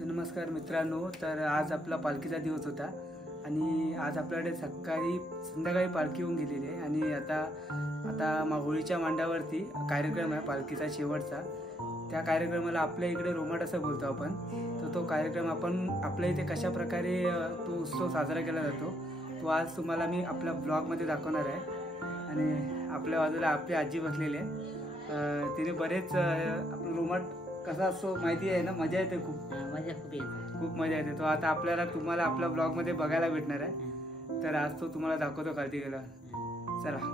नमस्कार मित्रांनो, तर आज आपला पालखीचा दिवस होता आणि आज आपल्याकडे संध्याकाळी पालखी येऊन गेलेली आहे आणि आता होळीच्या मांडावरती कार्यक्रम आहे पालखीचा शेवटचा। त्या कार्यक्रमाला आपल्या इकडे रोमाट असं बोलतो आपण। तर तो कार्यक्रम आपण आपल्या इथे कशा प्रकारे तो उत्सव साजरा केला जातो तो आज तुम्हाला मी आपल्या ब्लॉगमध्ये दाखवणार आहे। आणि आपल्या बाजूला आपली आजी बसलेली आहे, तिने बरेच आपलं रोमाट कसा असतो माहिती आहे ना, मजा येते खूप मजा येते। तो आता तुम्हाला आपल्या ब्लॉगमध्ये बघायला भेटणार आहे, तर आज तो तुम्हाला दाखवतो कार्तिक गेला। चला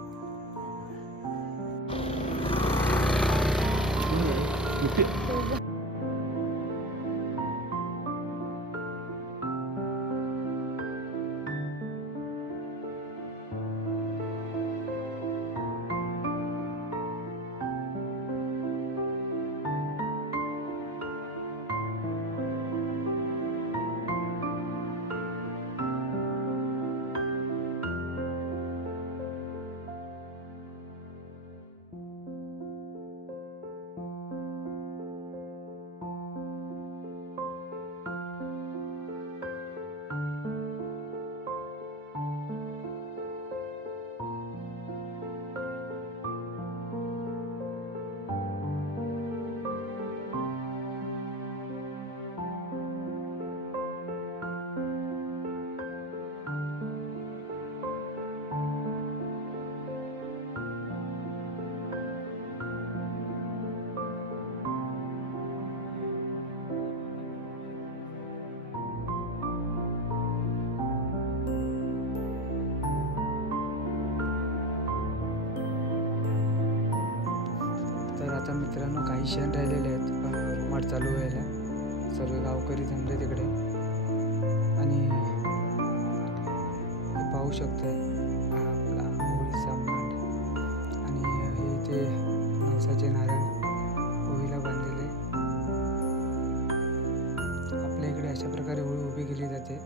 आता मित्रांनो काही क्षण राहिलेले आहेत रोमाट चालू व्हायला। सर्व गावकरी जमले तिकडे आणि पाहू शकता हा आपला होळीचा मांड आणि हे इथे नवसाचे नारळ होळीला बांधलेले। आपल्या इकडे अशा प्रकारे होळी उभी केली जाते।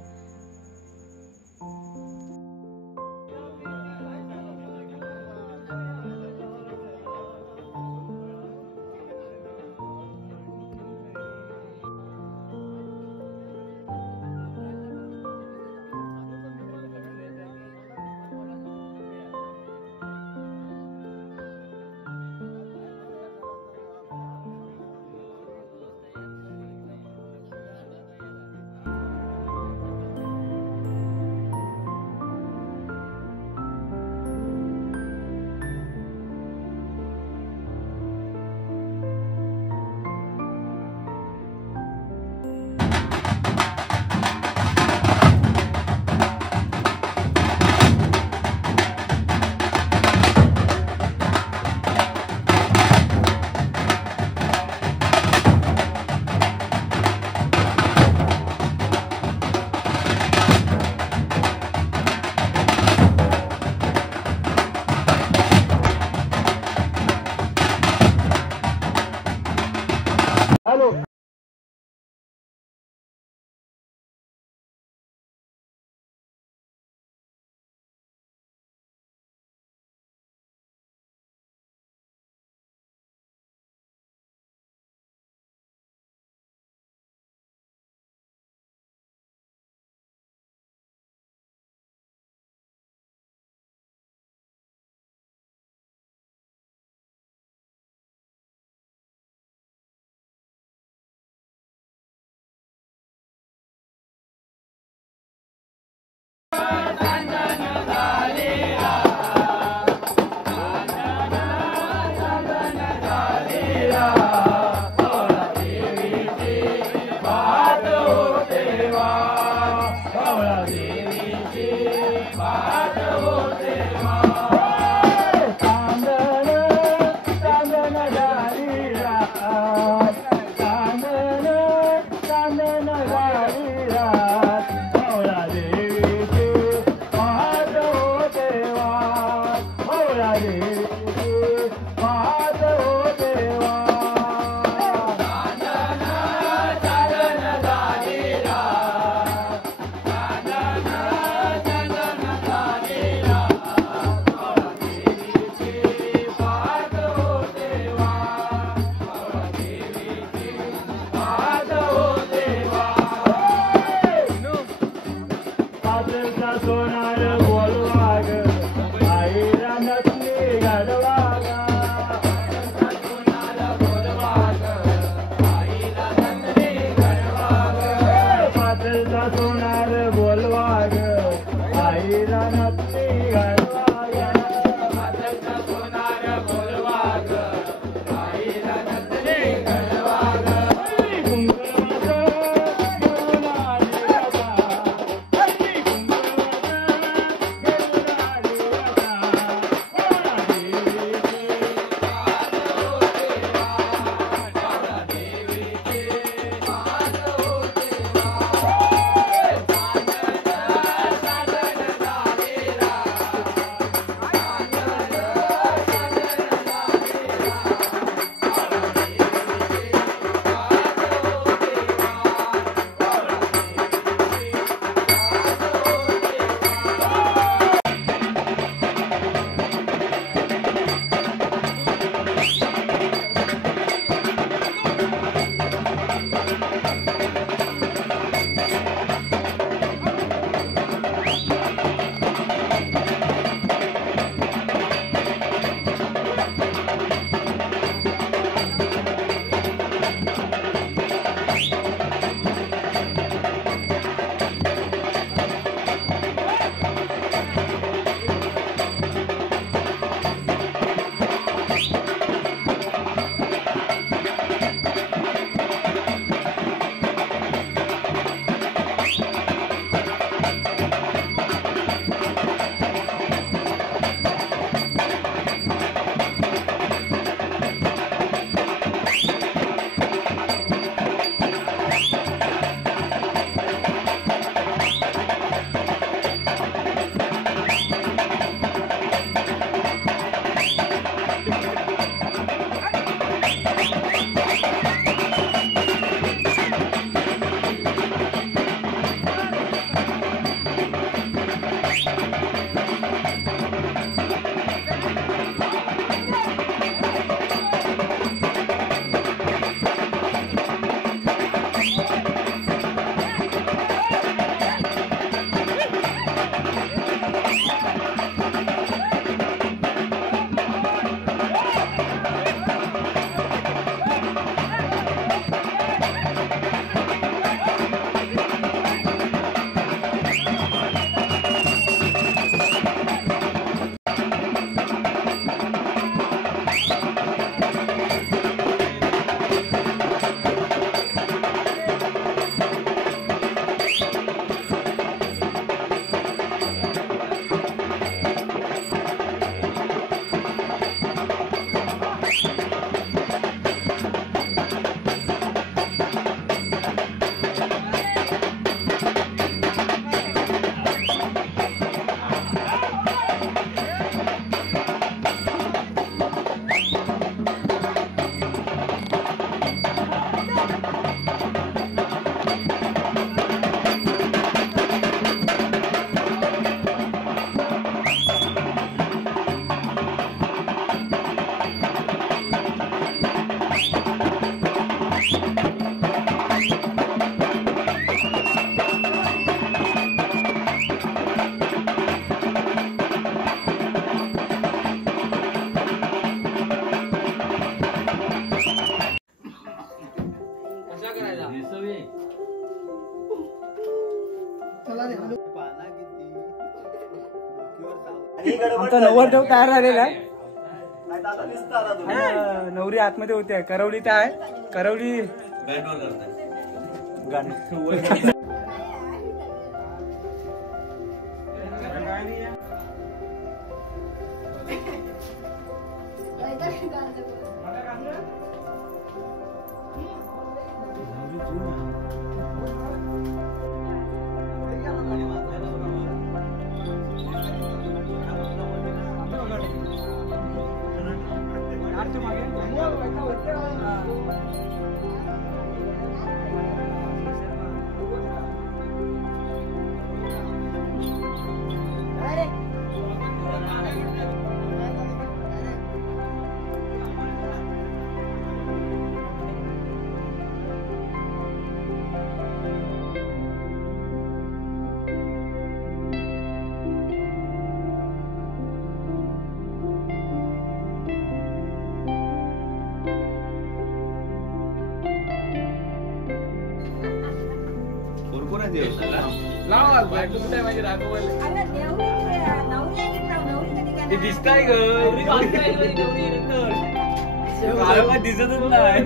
आमचा नवरदेव तयार झालेला आहे. नवरी आतमध्ये होते. करवली तर आहे. करवली दिसताय ग दिसतच नाही.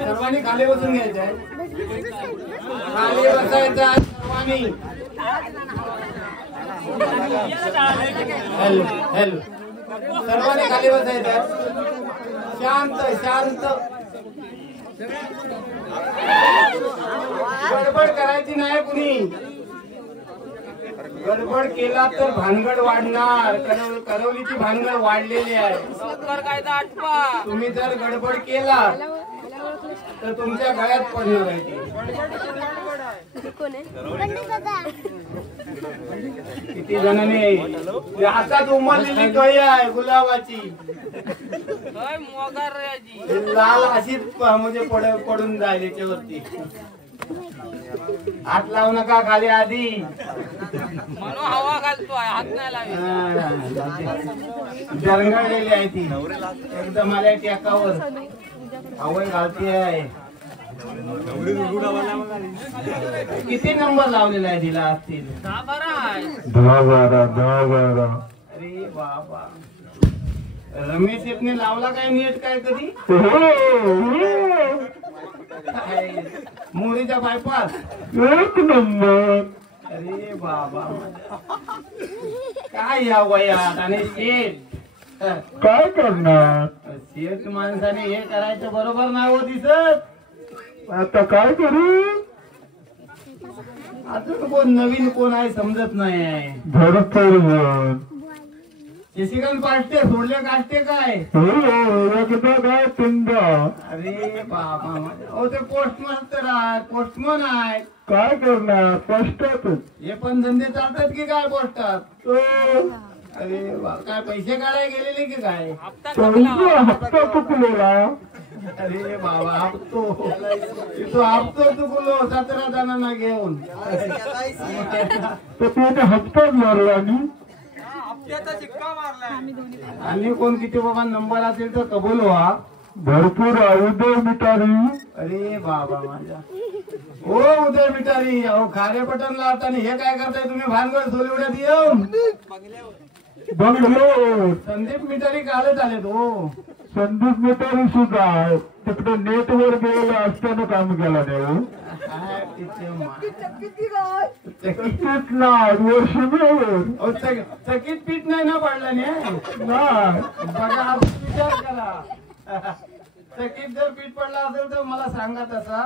सर्वांनी खाली बसून घ्यायचं आहे. खाली बसायचं सर्वांनी. हॅलो हॅलो सर्वांनी खाली बसायचं. शांत शांत. गडबड करायची नाही कुणी. गडबड केला तर भानगड वाढणार. करवलीची भानगड वाढलेली आहे. तुम्ही जर गडबड केला तर तुमच्या गळ्यात पडणार आहे. किती जणांनी हातात उमललेली कळी आहे गुलाबाची. लाल अशीच म्हणजे पडून जाईल याच्यावरती. हात लावू नका खाली आधी. हवा घालतोय हात नाही जरंगळलेली आहे ती एकदम आल्या टेकावर. हवा घालते आहे. किती नंबर लावलेला आहे तिला असतील? 10-12. अरे बाबा रमेश शेटने लावला काय नीट काय कधी? मोरीचा बायपास 1 नंबर. अरे बाबा काय या वयात. आणि शेठ काय करणार? शेठ माणसाने हे करायचं बरोबर नाही हो दिसत. आता काय करू? अजून कोण नवीन कोण आहे समजत नाही आहे. शशिकांत पाष्टे सोडले काष्टे काय? काय तुमचा? अरे बाबा ते पोस्टमन तर पोस्टमन आहे. काय करणार पोस्टात? हे पण धंदे चालतात की काय पोस्टात? अरे काय पैसे काढायला गेलेले की काय? हप्ता चुकलेला. अरे बाबा हप्तो तो हप्तो चुकलो 17 जणांना घेऊन. तर ते हप्ताच मारला आणि कोण किती बाबा नंबर असेल तर कबूल व्हा. भरपूर उदय मिठारी. अरे बाबा माझ्या हो उदय मिठारी. अहो खारे बटन लावताना हे काय करताय तुम्ही भानगड सोलिवड्यात येऊन? बंगलोर. संदीप मिठारी कालच आलेत हो. संदीप मिठारी सुद्धा तिकडे नेटवर गेलेलं असताना काम केला नाही. चकीत पीठ नाही ना पडलं नाही. बघा विचार करा. चकीत जर पीठ पडला असेल तर मला सांगा तसा.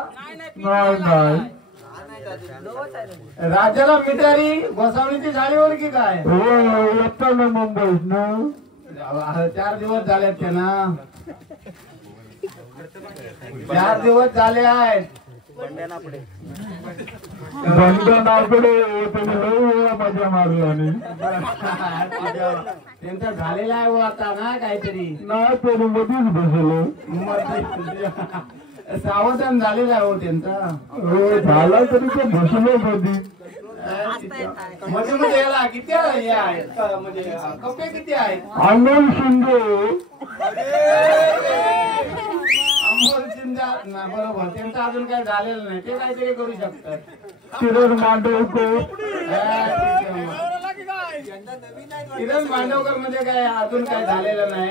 नाही राजाला मिठारी गोसावणीची झाडीवर की काय? येता ना मुंबईत ना. 4 दिवस झाले त्यांना. 4 दिवस झाले आहेत. बंधनाकडे मजा मारला नाही. त्यांचा झालेला आहे आता ना काहीतरी. नाही तरी मध्येच बसलो. सावधान झालेला आहे हो त्यांचा. झाला तरी तो बसलो मध्ये. मध्ये मध्ये याला किती आहेत म्हणजे कपडे किती आहेत? अमोल शिंदे. अमोल शिंदे बरोबर. त्यांचं अजून काही झालेलं नाही. ते काहीतरी करू शकतात. किरण मांडवकर. किरण मांडवकर मध्ये काय अजून काय झालेलं नाही.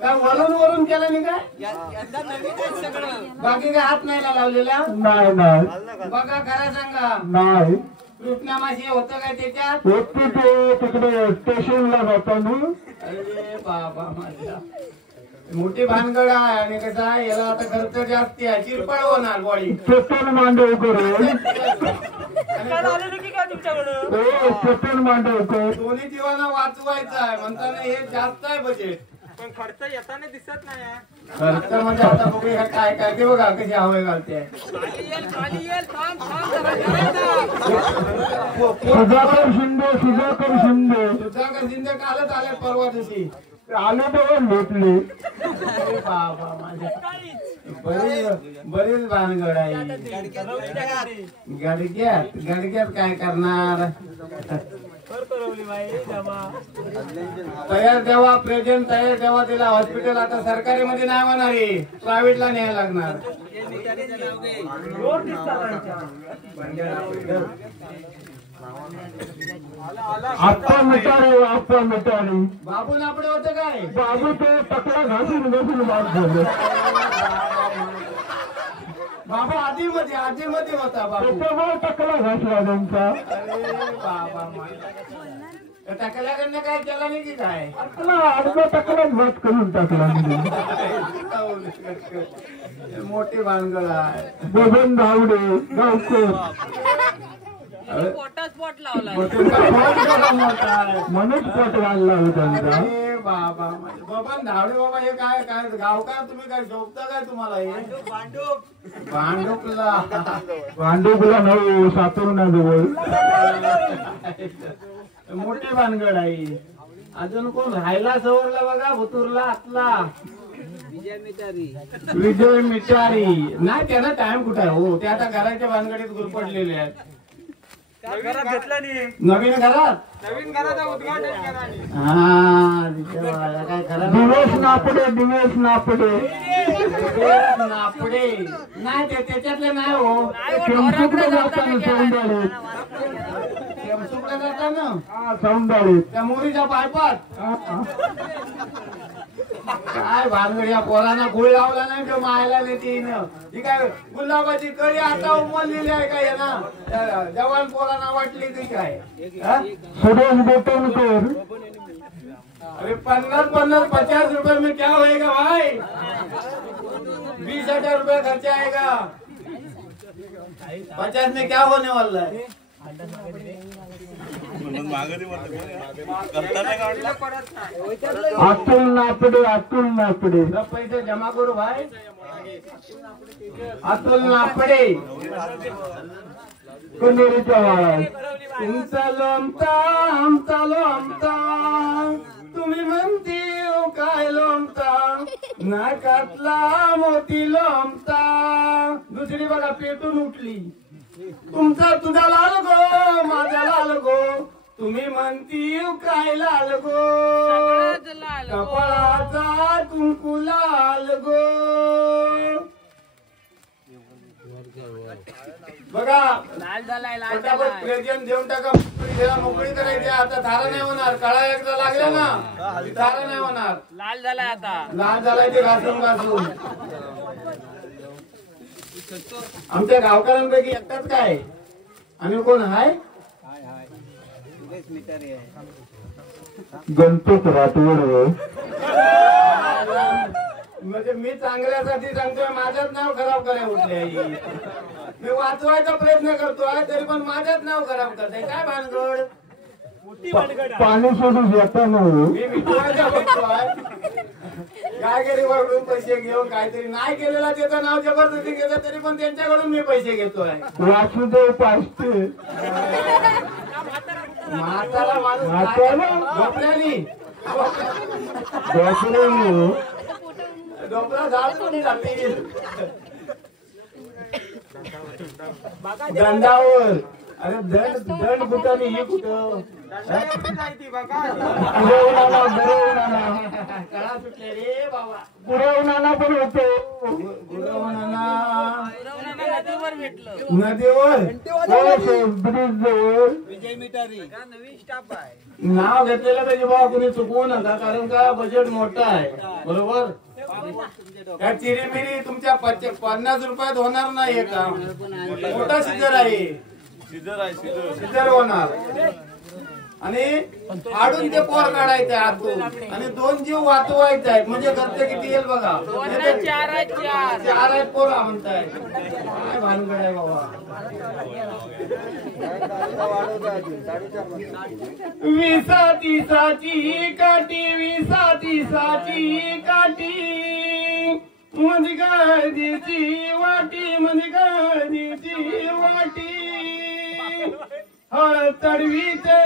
काय वरून वरून केलं नाही काय? बाकी काय हात नाही लावलेला? नाही बघा खरं सांगा. नाही कृष्णामाशी होतं काय त्याच्यात? होती ते तिकडे स्टेशनला जाताना. अरे बाबा माझ्या मोठी भानगड आहे. आणि कसं आहे याला आता खर्च जास्ती आहे. चिरपळ होणार बॉडी. चेतन मांडवकर. चेतन मांडवकर. दोन्ही जीवांना वाचवायचं आहे म्हणताना हे जास्त आहे बजेट. पण खर्च येताना दिसत नाही. खर्च म्हणजे आता बघूया काय काय ते बघा कशी हवे घालते. सुधाकर शिंदे. सुधाकर शिंदे कालच आले परवा दिवशी. आले तेव्हा भेटले. बाबा माझ्या बरीच भानगड आहे. गडक्यात काय करणार? तयार देवा प्रेझेंट तयार देवा तिला हॉस्पिटल आता सरकारी मध्ये नाही होणार आहे. प्रायव्हेटला न्यायला लागणार. आप्पा मिठारी. बाबू नापडे होते काय? बाबू तो टकला घासून बाद झालं. बाबा आधी मध्ये होता बाबू. त्याच्यामुळे टकला घासला त्यांचा. अरे बाबा टाकल्याकडनं काय केला नाही की काय? अर्धा टकलाच भात करून टाकला. मोठी भानगड आहे. बबन धावडे गावकर. मनोज पट वाढला त्यांचा. बाबा बबन धावडे बाबा हे काय काय गावकार तुम्ही काय झोपता काय तुम्हाला हे? भांडुपला नऊ सातवण्याजवळ. मोठी भानगड आहे. अजून कोण राहिला सवरला बघा भुतूरला आतला विजय मिठारी. नाही त्यांना टाइम कुठे आहे हो. ते आता घराच्या भानगडीत गुरपडलेले आहेत. नवीन घरात उद्घाटन करा. हा काय खरं दिवस नापडे. नाही ते त्याच्यातले नाही हो. शेमसुकडे जाताना सौंदाळे. शेमसुकडे जाताना सौंदाळे त्या मोरीच्या पायपात काय भानगड. या पोरांना गुळ लावला नाही तो मायला नेते. ही काय गुलाबाची कळी आता उमललेली आहे काय ना? जवान पोरांना वाटली ती काय? सुरेश बेटनकर. अरे 50 50 रुपये में क्या होएगा भाई? 20,000 रुपये खर्चा आएगा. 50 में क्या होने वाला है? अतुल नापडे. सब पैसे जमा करो भाई. अतुल नापडे. कन्हेरीच्या वाळात. तुमचा लोमता आमचा लोमता तुम्ही म्हणती काय लोमता नाकातला मोती लोमता. दुसरी बघा पेटून उठली. तुमचा तुझा लाल गो माझा लाल गो तुम्ही म्हणती काय लाल गो कपाळाचा कुंकू लाल गो. बघा फटाफट प्रेझेंट देऊन टाका. मोकळी करायची. आता धारा नाही होणार. काळा एकदा लागला ना धारा नाही होणार. लाल झालाय आता. लाल झालाय ते घासून घासून. आमच्या गावकऱ्यांपैकी एकटाच काय आणि कोण हाय गणपत राठोड. म्हणजे मी चांगल्यासाठी सांगतोय. माझ्याच नाव खराब करायला उठले. मी वाचवायचा प्रयत्न करतोय तरी पण माझ्याच नाव खराब करताय. काय भानगड. पाणी सोडून येताना मी मिटवायचा बघतोय. काय गरीबाकडून पैसे घेऊन काहीतरी नाही केलेला त्याचं नाव जबरदस्ती घेतलं तरी पण त्यांच्याकडून मी पैसे घेतोय. वासुदेव पाचते. म्हातारा माणूस डोपल्यानी डोपला झाडून जातील दंडावर. अरे दंड कुठं हे कुठं कळा सुटले रे बाबा. गुरवणाला पण होतो. नदीवर ब्रिज जवळ नाव घेतलेलं पाहिजे बाबा. कुणी चुकवू नका कारण का बजेट मोठं आहे. बरोबर. त्या चिरीमिरी तुमच्या 50 रुपयात होणार नाही का. मोठा सिजर आहे. सिजर होणार आणि आडून ते पोर काढायचं आतून आणि 2 जीव वाचवायचे आहेत. म्हणजे खर्च किती येईल बघा. 4 आहेत पोरा म्हणताय. काय भानगड आहे बाबा. विसा तिसाची काठी विसा तिसाची काठी म्हणजे गादीची वाटी म्हणजे गादीची वाटी. हळद चढवीते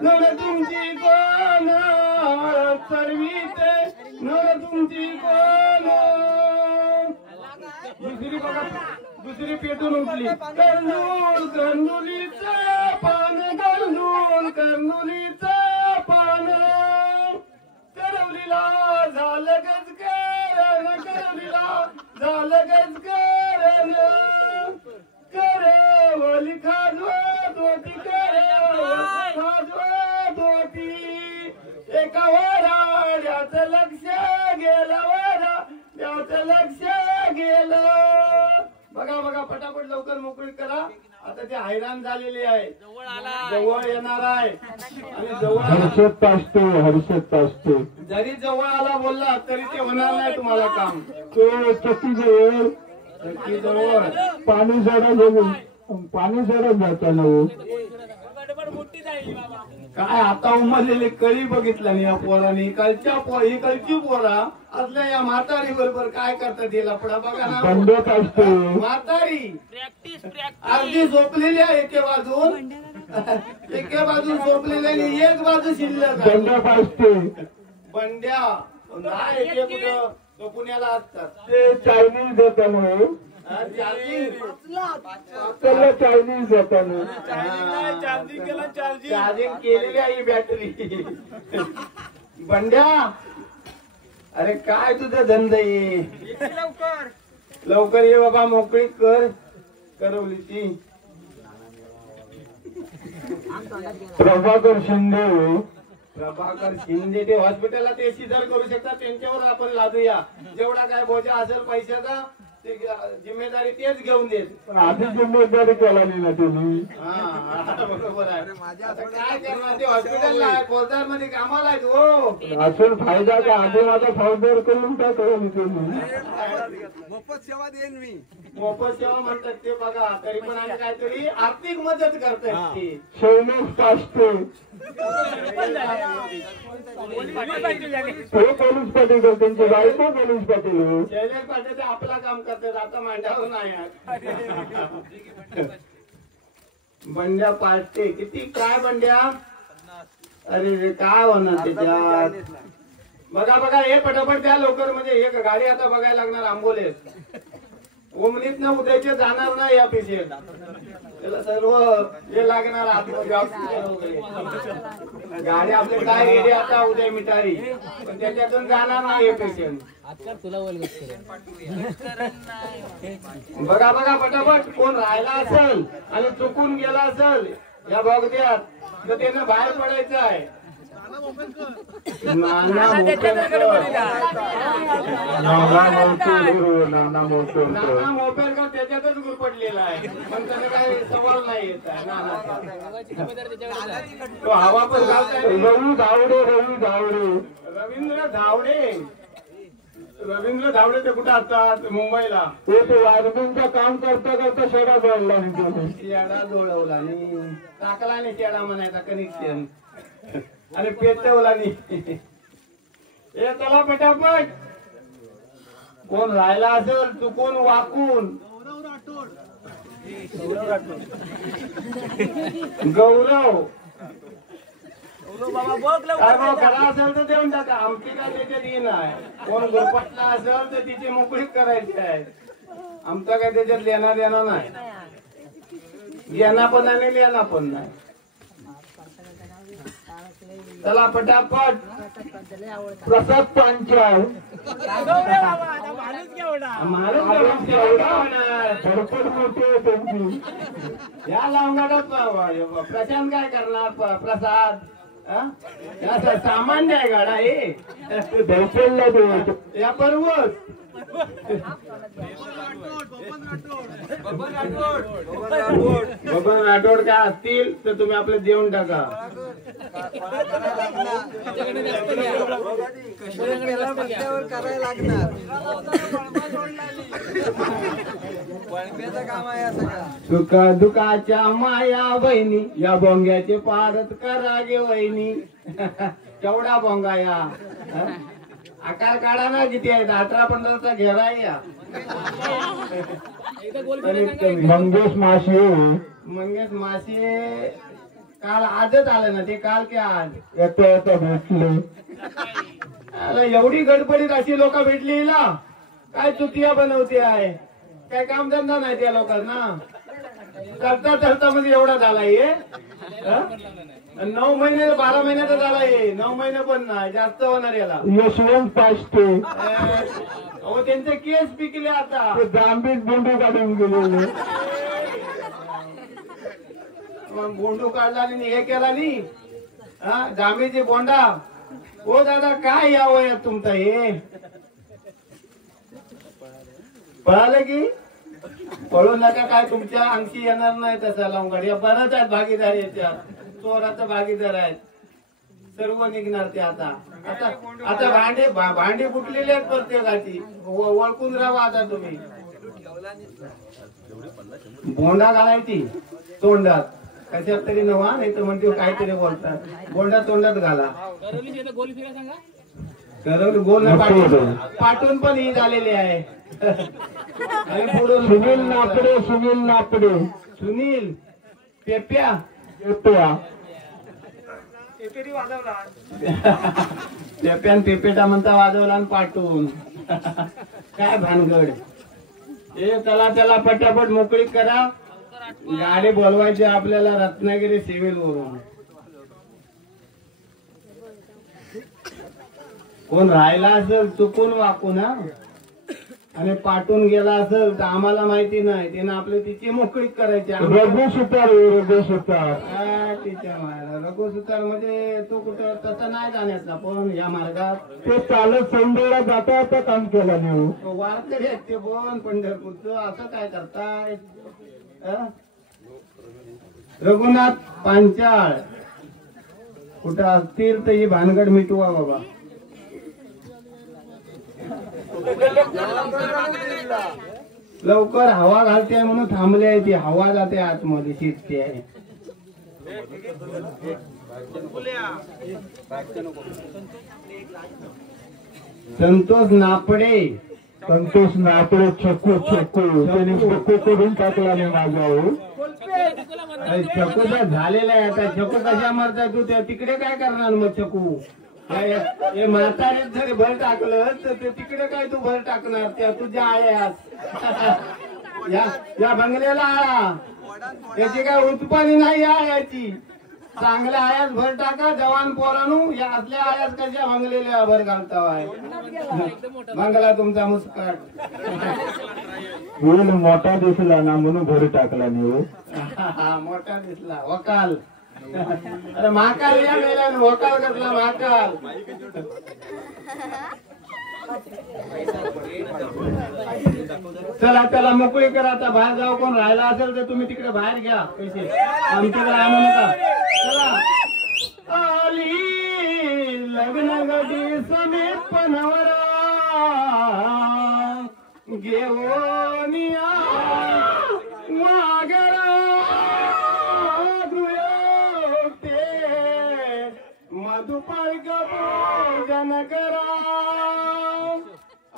नळ तुमची कोण हळद चढवीते नळ तुमची कोण. दुसरी बघा दुसरी पेटून उठली. कर्नूल कर्नुलीचं पान कर्नूल कर्नुलीचं पान करवलीला झालं गजकरण करवलीला झालं गजकरण करवली खाजवत होती करवली खाजवत होती. एका वराड्याचं लक्ष गेलं वराड्याचं लक्ष गेलं. बघा बघा पटापट लवकर मोकळी करा. आता ते हैराण झालेले आहे. जवळ येणार आहे आणि जवळ हर्षद तासते. जरी जवळ आला बोलला तरी ते होणार नाही तुम्हाला काम. तो चक्की जवळ चक्की जवळ पाणी जरा जाताना काय आता उमरलेले कळी बघितला नाही या पोराने. इकडची पोरा असल्या या म्हातारी बरोबर काय करतात हे लफडा बघा ना. बंडत असते. म्हातारी अर्धी झोपलेली आहे एके बाजून एके बाजून झोपलेली आणि एक बाजू शिल्लक आहे. बंडत असते. बंड्या नाही ते कुठं तो पुण्याला असतात. ते चायनीज जाताना चायनीज जाताना चार्जिंग केलेली आहे बॅटरी. बंड्या अरे काय तुझं धंदा ये लवकर ये बाबा. मोकळी कर करवली ती. प्रभाकर शिंदे ते हॉस्पिटलला ते सिजर करू शकतात. त्यांच्यावर आपण लादूया. जेवढा काय बोजा असेल पैशाचा ते जिम्मेदारी तेच घेऊन देत. आधी जिम्मेदारी केला नाही ना तुम्ही. बरोबर आहे. आता काय करणार. ते हॉस्पिटलला आहे पोलदार मध्ये कामाला आहेत. हो असेल फायदा का आधी माझा फायदा करून काय करून तुम्ही. मोफत सेवा देईन मी. मोफत सेवा म्हणतात ते बघा. तरी पण आम्ही काहीतरी आर्थिक मदत करतायत ते. शैलेश काष्टे पोलीस पाटील त्यांची बायको पोलीस पाटील. शैलेश पाटील आपला काम करतात. आता मांड्यावर नाही. बंड्या पाचते किती काय बंड्या? अरे रे काय होणार त्याच्यात? बघा बघा हे पटापट द्या लवकर, म्हणजे एक गाडी आता बघायला लागणार आंबोलेस. ओमनीत न उद्याचे जाणार नाही या पेशंट. त्याला सर्व हे लागणार वगैरे गाडी आपले काय रेडी आता उद्या मिठारी, पण त्याच्यातून जाणार नाही हे पेशंट. बघा बघा पटापट कोण राहिला असेल आणि चुकून गेला असेल या बघद्यात तर त्यानं बाहेर पडायचं आहे. नाना मोपेरकर त्याच्यातच गुरपडलेला आहे, पण त्याने काही सवाल नाही येत आहे. तो हवा पण रवी धावडे रवींद्र धावडे ते कुठे असतात? मुंबईला. ते वायरमॅनचं काम करता करता शेडा जोडला शेडा जोडवला आणि टाकला नाही शेडा म्हणायचा कनेक्शन आणि पेटवला नाही. हे चला पटापट कोण राहिला असेल चुकून वाकून. गौरव करा असेल तर देऊन टाका, आमची काय त्याच्यात येईन आहे. कोण गुरपटला असेल तर तिची मोकळीक करायची आहे, आमचा काय त्याच्यात लेणार देणार नाही. घेणा पण आणि लेणा पण नाही. चला पटापट प्रसाद पांचाळ भरपूर मोठी आहे त्यांची. या लावणार प्रशांत काय करणार? प्रसाद सामान्य आहे गाडा हे या पर्वत. बबन राठोड काय असतील तर तुम्ही आपले देऊन टाका. सुखा दुखाच्या माया बहिणी या भोंग्याचे पारत करा गे वहिनी. केवढा भोंगा या आकार काढा ना, किती आहेत? 18-15चा घेरा या. मंगेश मासे काल आजच आलं ना ते, काल की आज येता भेटले. एवढी गडबडीत अशी लोक भेटली ना, काय चुतिया बनवते आहे, काय काम धंदा नाही त्या लोकांना. करता करता म्हणजे एवढा झाला हे. 9 महिने 12 महिन्याचा झाला हे. 9 महिने पण नाही, जास्त होणार याला. यशवंत पाचते अहो त्यांचे केस पिकले आता. जांभीत बोंडू काढून गेलेले. मग बोंडू काढला आणि हे केला नाही जांभीचे बोंडा. हो दादा काय या वयात तुमचा हे? पळालं की पळू नका, काय तुमच्या अंगठी येणार नाही तसा लावून. या बऱ्याच आहेत भागीदार, याच्या चोराचा भागीदार आहेत, सर्व निघणार ते आता. आता आता भांडे फुटलेले आहेत प्रत्येकाची, ओळखून राहा आता तुम्ही. बोंडा घालायची तोंडात, कशात तरी नवा, नाही तर म्हणते काहीतरी बोलतात. बोंडा तोंडात घाला. गोल पाठवून पण ही झालेली आहे. सुनील नापडे सुनील पेप्या पेप्यान पेपेटा म्हणता वाजवला आणि पाठवून. काय भानगड हे. चला त्याला पटापट मोकळी करा. गाडी बोलवायची आपल्याला रत्नागिरी सिव्हिल वरून. कोण राहिला असेल चुकून वाकून आणि पाठवून गेला असेल तर आम्हाला माहिती नाही, त्यानं आपली तिची मोकळी करायची. रघु सुतार तिच्या मायला रघु सुतार मध्ये तो कुठं तसं नाही जाण्याचा, पण या मार्गात ते चालत सौंदर्याला जाता आता काम केला नाही. वारकरी आहेत ते पण पंढरपूरचं. असं काय करताय? रघुनाथ पांचाळ कुठं असतील तर ही भानगड मिटवा बाबा. लवकर हवा घालते म्हणून थांबले आहे, ती हवा जाते आतमध्ये शिरते आहे. संतोष नापडे छक्कू त्यांनी छक्कू करून टाकला नाही माझ्यावर. अरे चकू तर झालेला आहे आता. चकू कशा मारता तू? त्या तिकडे काय करणार मग चकू? हे म्हातारीत जरी भर टाकलं तर ते तिकडे काय तू भर टाकणार? त्या तुझ्या आळ्यास या बंगल्याला आळा. याची काय उत्पन्न नाही आळ्याची. चांगल्या आयास भर टाका जवान पोरानू. या असल्या आयास कशा बंगलेल्या भर घालतावाय? बंगला तुमचा मुस्कट होईल मोठा दिसला ना म्हणून भर टाकला नाही हो. मोठा दिसला वकाल. अरे महाकाल या मेला वकाल कसला महाकाल. चला त्याला मोकळी करा आता. बाहेर जाऊ. कोण राहिला असेल तर तुम्ही तिकडे बाहेर घ्या पैसे. आमच्याकडे आणू नका. चला. आली लग्न गडी समेत पनवरा घेऊन या वागरा मधुपाळक पूजन करा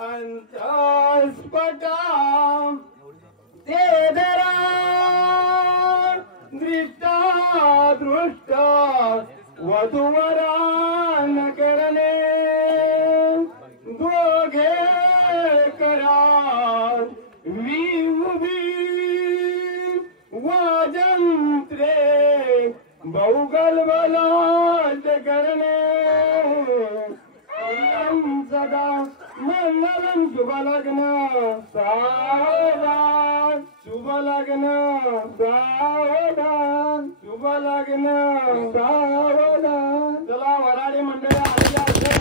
अंतस्पटा ते धरा दृष्टा दृष्ट वधूवरा न करणे दोघे करा विहुबी वाजंत्रे बहुगल बलाट करणे सदा मंगलम शुभ लग्न सावधान शुभ लग्न सावधान शुभ लग्न सावधान. चला वराडी मंडळी आलेली आहे.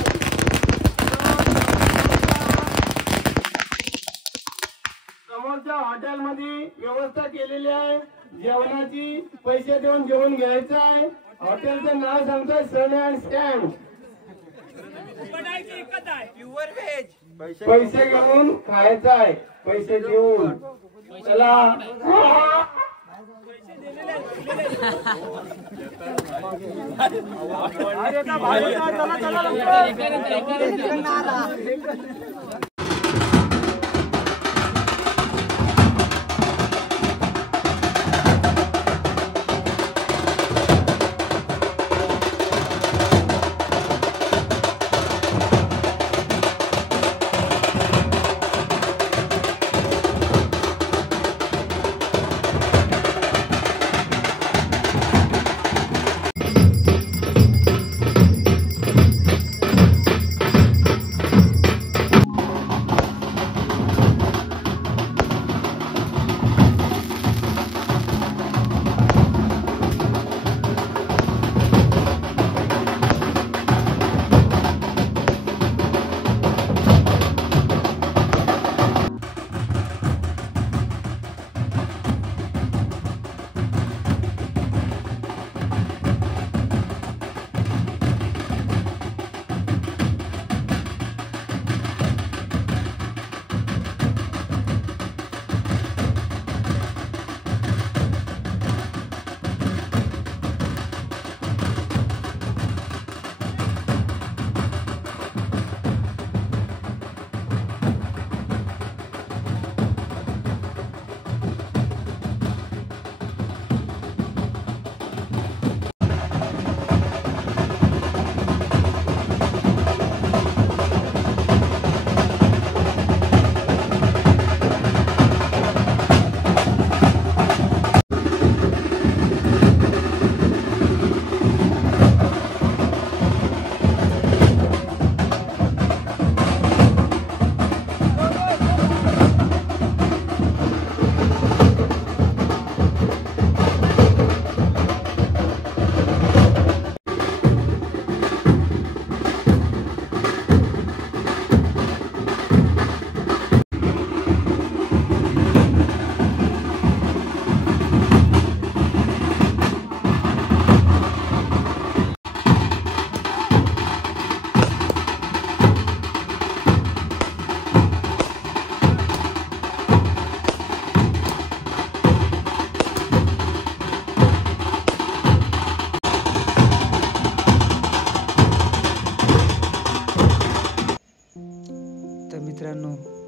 समोरच्या हॉटेलमध्ये व्यवस्था केलेली आहे. जेवणाची पैसे देऊन जेवण घ्यायचं आहे. हॉटेलचं नाव सांगतोय सन अँड स्टँड. पैसे घेऊन खायचं आहे. पैसे देऊन. चला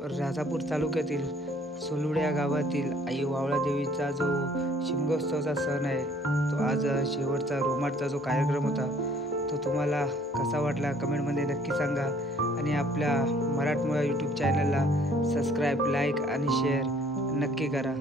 राजापूर तालुक्यातील सोलुड्या गावातील आई वावळा देवीचा जो शिमगोत्सवचा सण आहे तो आज शेवटचा रोमाटचा जो कार्यक्रम होता तो तुम्हाला कसा वाटला कमेंटमध्ये नक्की सांगा आणि आपल्या मराठमोळा यूट्यूब चॅनलला सबस्क्राईब, लाईक आणि शेअर नक्की करा.